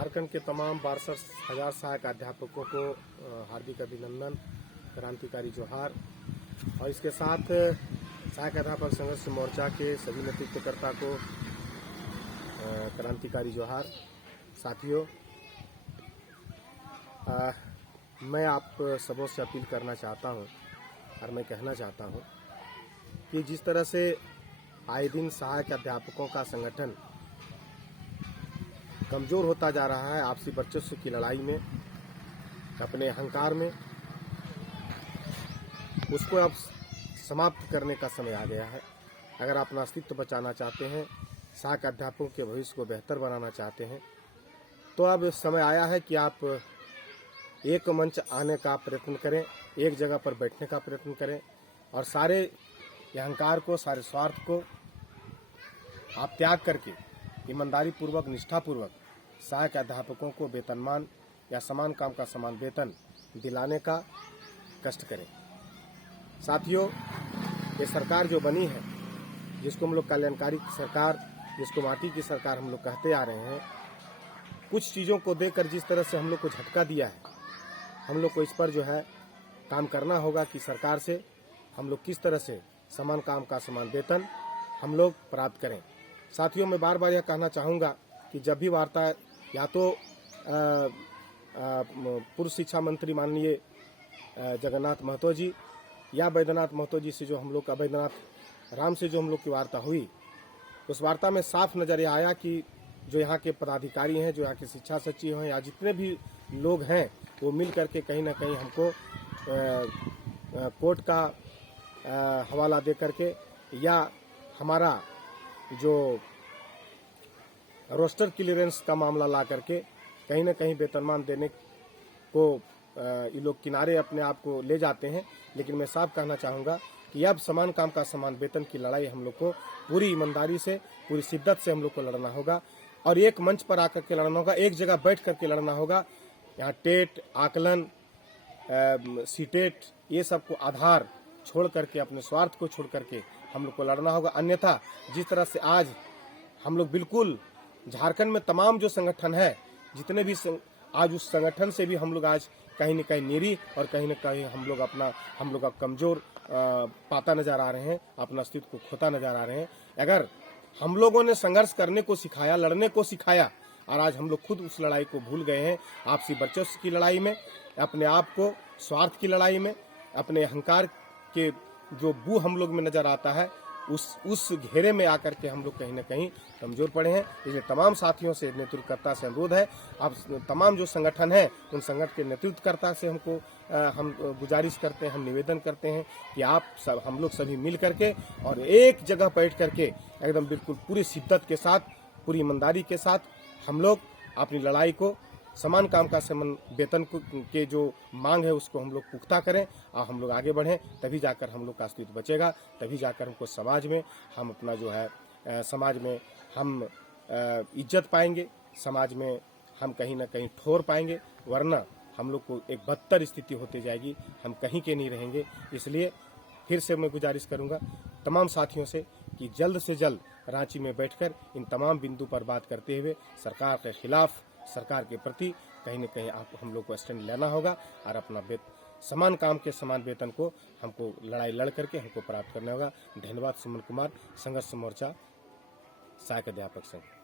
झारखंड के तमाम 62,000 सहायक अध्यापकों को हार्दिक अभिनंदन, क्रांतिकारी जोहार। और इसके साथ सहायक अध्यापक संघर्ष मोर्चा के सभी नेतृत्वकर्ता को क्रांतिकारी जोहार। साथियों, मैं आप सबों से अपील करना चाहता हूं और मैं कहना चाहता हूं कि जिस तरह से आए दिन सहायक अध्यापकों का संगठन कमजोर होता जा रहा है आपसी वर्चस्व की लड़ाई में, अपने अहंकार में, उसको अब समाप्त करने का समय आ गया है। अगर आप अपना अस्तित्व बचाना चाहते हैं, सहायक अध्यापकों के भविष्य को बेहतर बनाना चाहते हैं, तो अब समय आया है कि आप एक मंच आने का प्रयत्न करें, एक जगह पर बैठने का प्रयत्न करें और सारे अहंकार को, सारे स्वार्थ को आप त्याग करके ईमानदारी पूर्वक, निष्ठा पूर्वक सहायक अध्यापकों को वेतनमान या समान काम का समान वेतन दिलाने का कष्ट करें। साथियों, ये सरकार जो बनी है, जिसको हम लोग कल्याणकारी सरकार, जिसको माटी की सरकार हम लोग कहते आ रहे हैं, कुछ चीज़ों को देकर जिस तरह से हम लोग को झटका दिया है, हम लोग को इस पर जो है काम करना होगा कि सरकार से हम लोग किस तरह से समान काम का समान वेतन हम लोग प्राप्त करें। साथियों, मैं बार बार यह कहना चाहूँगा कि जब भी वार्ता या तो पूर्व शिक्षा मंत्री माननीय जगन्नाथ महतो जी या बैद्यनाथ महतो जी से जो हम लोग का, बैद्यनाथ राम से जो हम लोग की वार्ता हुई, उस वार्ता में साफ नजर आया कि जो यहाँ के पदाधिकारी हैं, जो यहाँ के शिक्षा सचिव हैं या जितने भी लोग हैं, वो मिल करके कहीं ना कहीं हमको कोर्ट का हवाला दे करके या हमारा जो रोस्टर क्लियरेंस का मामला ला करके कहीं ना कहीं वेतनमान देने को ये लोग किनारे अपने आप को ले जाते हैं। लेकिन मैं साफ कहना चाहूँगा कि अब समान काम का समान वेतन की लड़ाई हम लोग को पूरी ईमानदारी से, पूरी शिद्दत से हम लोग को लड़ना होगा और एक मंच पर आकर के लड़ना होगा, एक जगह बैठ करके लड़ना होगा। यहाँ टेट, आकलन, सीटेट, ये सब को आधार छोड़ करके, अपने स्वार्थ को छोड़ करके हम लोग को लड़ना होगा। अन्यथा जिस तरह से आज हम लोग बिल्कुल झारखंड में तमाम जो संगठन है, जितने भी आज उस संगठन से भी हम लोग आज कहीं न कहीं निरी और कहीं न कहीं हम लोग अब कमजोर पाता नजर आ रहे हैं, अपना अस्तित्व को खोता नजर आ रहे हैं। अगर हम लोगों ने संघर्ष करने को सिखाया, लड़ने को सिखाया और आज हम लोग खुद उस लड़ाई को भूल गए हैं, आपसी वर्चस्व की लड़ाई में, अपने आप को स्वार्थ की लड़ाई में, अपने अहंकार के जो बू हम लोग में नजर आता है, उस घेरे में आकर के हम लोग कहीं ना कहीं कमजोर पड़े हैं। इसलिए तमाम साथियों से, नेतृत्वकर्ता से अनुरोध है, आप तमाम जो संगठन हैं, उन संगठन के नेतृत्वकर्ता से हम गुजारिश करते हैं, हम निवेदन करते हैं कि हम लोग सभी मिल करके और एक जगह बैठ करके एकदम बिल्कुल पूरी शिद्दत के साथ, पूरी ईमानदारी के साथ हम लोग अपनी लड़ाई को, समान काम का समान वेतन के जो मांग है, उसको हम लोग पुख्ता करें और हम लोग आगे बढ़ें। तभी जाकर हम लोग का अस्तित्व बचेगा, तभी जाकर हमको समाज में हम अपना जो है समाज में हम इज्जत पाएंगे, समाज में हम कहीं ना कहीं ठोर पाएंगे, वरना हम लोग को एक बदतर स्थिति होती जाएगी, हम कहीं के नहीं रहेंगे। इसलिए फिर से मैं गुजारिश करूंगा तमाम साथियों से कि जल्द से जल्द रांची में बैठकर इन तमाम बिंदु पर बात करते हुए सरकार के खिलाफ, सरकार के प्रति कहीं न कहीं हम लोग को स्टैंड लेना होगा और अपना समान काम के समान वेतन को हमको लड़ाई लड़ करके हमको प्राप्त करना होगा। धन्यवाद। सुमन कुमार, संघर्ष मोर्चा, सहायक अध्यापक संघ।